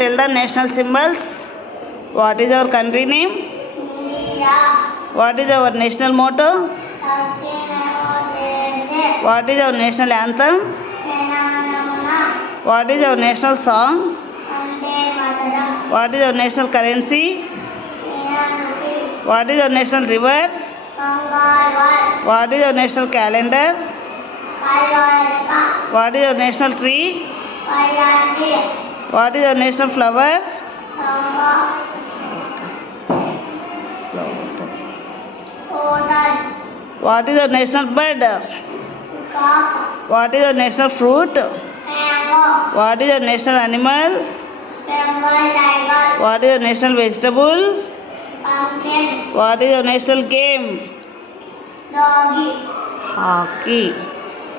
Tell the national symbols. What is our country name? India. What is our national motto? What is our national anthem? What is our national song? What is our national currency? What is our national river? What is our national calendar? What is our national tree? What is our national flower? What is our national bird? What is our national fruit? What is our national animal? What is our national vegetable? What is our national game? Doggy. Hockey.